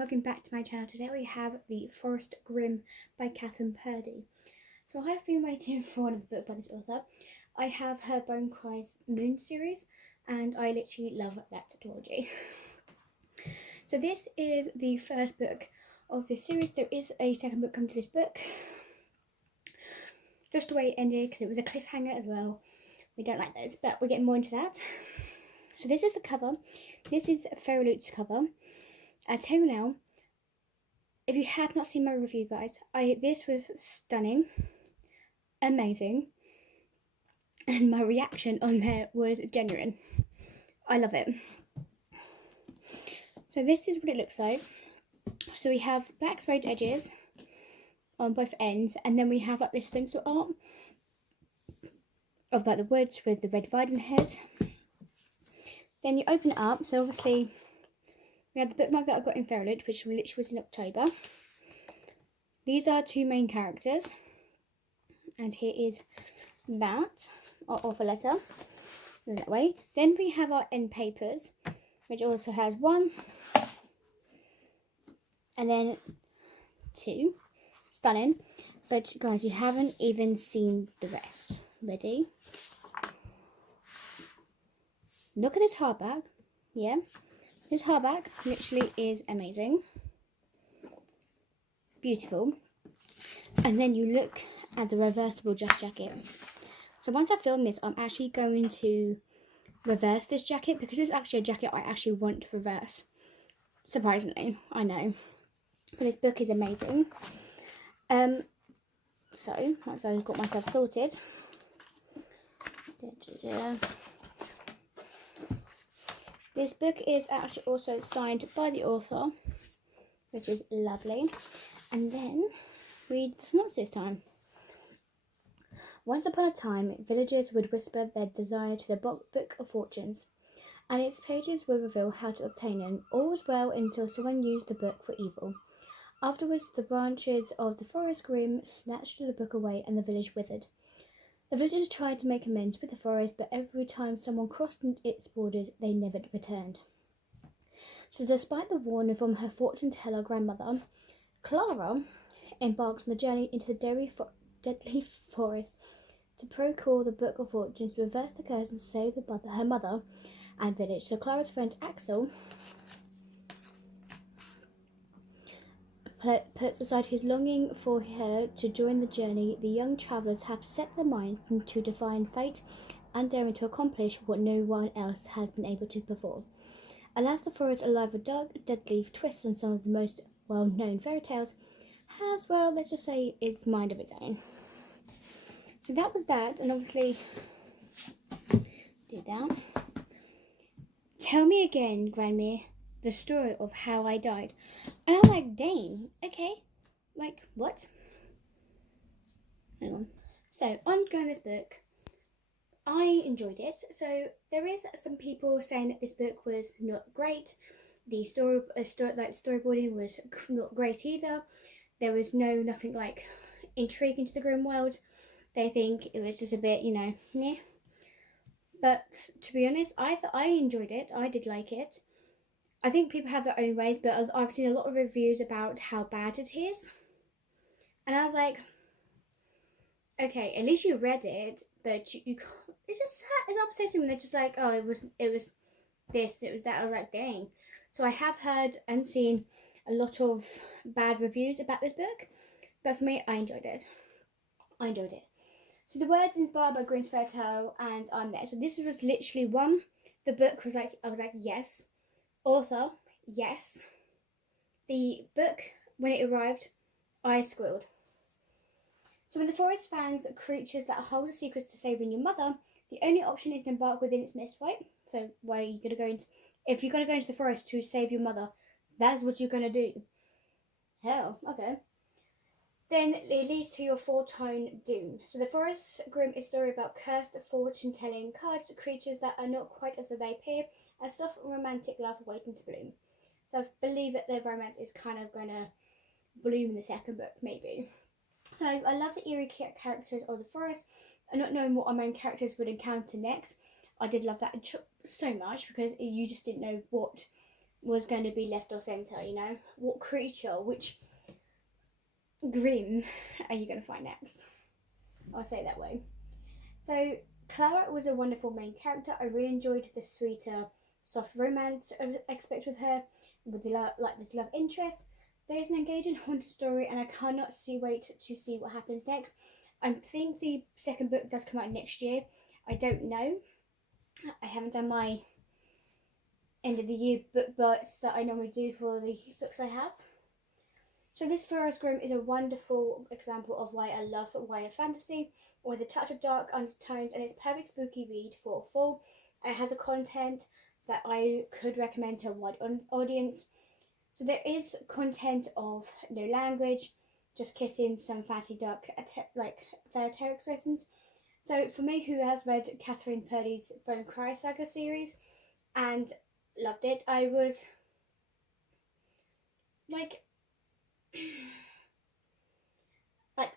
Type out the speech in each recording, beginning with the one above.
welcome back to my channel. Today we have The Forest Grimm by Kathryn Purdie. So I've been waiting for another book by this author. I have her Bone Cries Moon series and I literally love that trilogy. So this is the first book of this series. There is a second book coming to this book. Just the way it ended, because it was a cliffhanger as well. We don't like those, but we're getting more into that. So this is the cover. This is Alot's cover. I tell you now, if you have not seen my review, guys, this was stunning, amazing, and my reaction on there was genuine. I love it. So this is what it looks like. So we have black sprayed edges on both ends, and then we have like this stencil art of like the woods with the red vine head. Then you open it up. So obviously we have the bookmark that I got in Alot, which literally was in October. These are two main characters, and here is that offer letter that way. Then we have our end papers, which also has one and then two. Stunning. But guys, you haven't even seen the rest. Ready? Look at this hardback. Yeah, this hardback literally is amazing, beautiful. And then you look at the reversible just jacket. So once I film this, I'm actually going to reverse this jacket, because it's actually a jacket I actually want to reverse. Surprisingly, I know. But this book is amazing. So once I've got myself sorted, this book is actually also signed by the author, which is lovely. And then read the synopsis time. Once upon a time, villagers would whisper their desire to the book of fortunes, and its pages would reveal how to obtain them. All was well until someone used the book for evil. Afterwards, the branches of the forest Grimm snatched the book away, and the village withered. The villagers tried to make amends with the forest, but every time someone crossed its borders, they never returned. So despite the warning from her fortune-teller grandmother, Clara embarks on the journey into the deadly forest to procure the Book of Fortunes, reverse the curse, and save her mother and village. So Clara's friend Axel puts aside his longing for her to join the journey. The young travellers have to set their mind to define fate and daring to accomplish what no one else has been able to perform. Alas, the forest, alive with dark, deadly twists and some of the most well-known fairy tales, has, well, let's just say, its mind of its own. So that was that, and obviously, do that. Tell me again, Grandma, the story of how I died. And I'm like, dang, okay. Like, what? Hang on. So, on going this book, I enjoyed it. So, there is some people saying that this book was not great. The storyboarding was not great either. There was nothing like intriguing to the Grimm world. They think it was just a bit, meh. But to be honest, I enjoyed it. I did like it. I think people have their own ways, but I've seen a lot of reviews about how bad it is. And I was like, okay, at least you read it, but you can't. It's upsetting when they're just like, oh, it was this, it was that. I was like, dang. So I have heard and seen a lot of bad reviews about this book, but for me, I enjoyed it. So the words inspired by Grimm's fairy tale, and I'm there. So this was literally one. The book was like, I was like, yes. Author, yes. The book, when it arrived, I squealed. So when the forest finds creatures that hold the secrets to saving your mother, the only option is to embark within its mist, right? So why are you going to go into... If you're going to go into the forest to save your mother, that's what you're going to do. Hell, okay. Then it leads to your four-tone doom. So the Forest Grimm is a story about cursed fortune-telling cards, creatures that are not quite as they appear, a soft romantic love waiting to bloom. So I believe that their romance is kind of going to bloom in the second book, maybe. So I love the eerie characters of the forest, and not knowing what our main characters would encounter next. I did love that so much, because you just didn't know what was going to be left off centre, you know? What creature, which Grimm are you going to find next? I'll say it that way. So Clara was a wonderful main character. I really enjoyed the sweeter, soft romance aspect with her, with the this love interest. There's an engaging haunted story, and I cannot wait to see what happens next. I think the second book does come out next year. I don't know. I haven't done my end of the year book bites that I normally do for the books I have. So this Forest Grimm is a wonderful example of why I love YA fantasy, with a touch of dark undertones, and it's perfect spooky read for fall. It has a content that I could recommend to a wide audience. So there is content of no language, just kissing, some fatty duck, like fairy tale expressions. So for me, who has read Kathryn Purdie's Bone Cry Saga series and loved it, I was like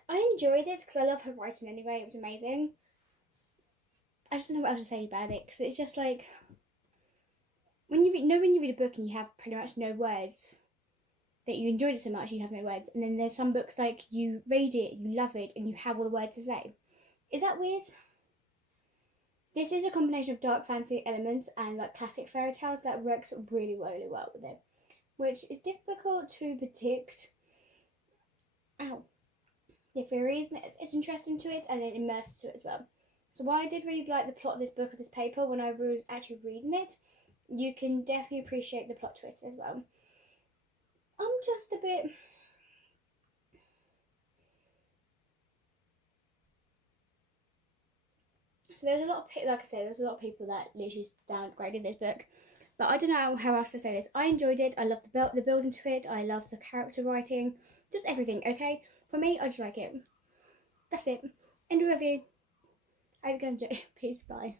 I enjoyed it because I love her writing anyway. It was amazing. I just don't know what else to say about it because it's just like when you read a book and you have pretty much no words, that you enjoyed it so much you have no words, and then there's some books like you read it, you love it, and you have all the words to say. Is that weird? This is a combination of dark fantasy elements and like classic fairy tales that works really, really well with it, which is difficult to predict. Ow. The theories, it's interesting to it, and it immerses to it as well. So while I did really like the plot of this book, of this paper, when I was actually reading it, you can definitely appreciate the plot twists as well. I'm just a bit... So there's a lot of, like I said, there's a lot of people that literally downgraded this book. But I don't know how else to say this. I enjoyed it. I loved the building to it. I loved the character writing. Just everything, okay? For me, I just like it. That's it. End of review. I hope you guys enjoy. Peace, bye.